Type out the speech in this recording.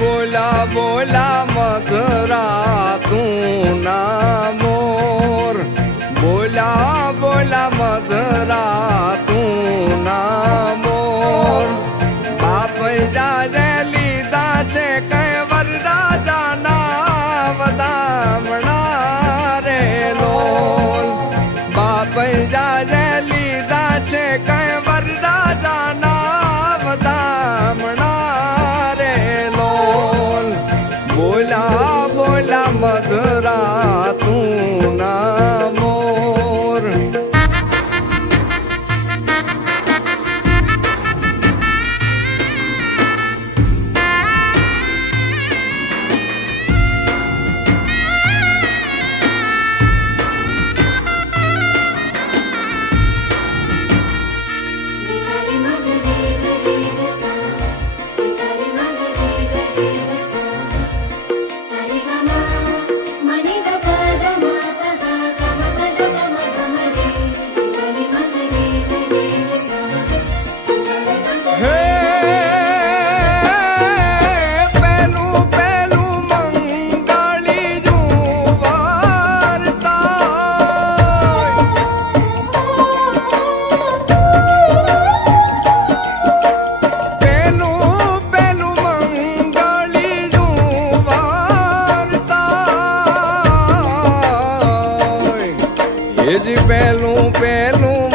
બોલા બોલા મધરા તું ના મોર, બોલા બોલા મધરા તું ના મોર. બાપ જાજે લીધા છે કઈ વરરાજાના વધામણા રે લોલ. બાપ જાજે લીધા છે કઈ વરરાજાના વધામણા. બોલા બોલા મધરા તું ના મોર. પહેલું પહેલું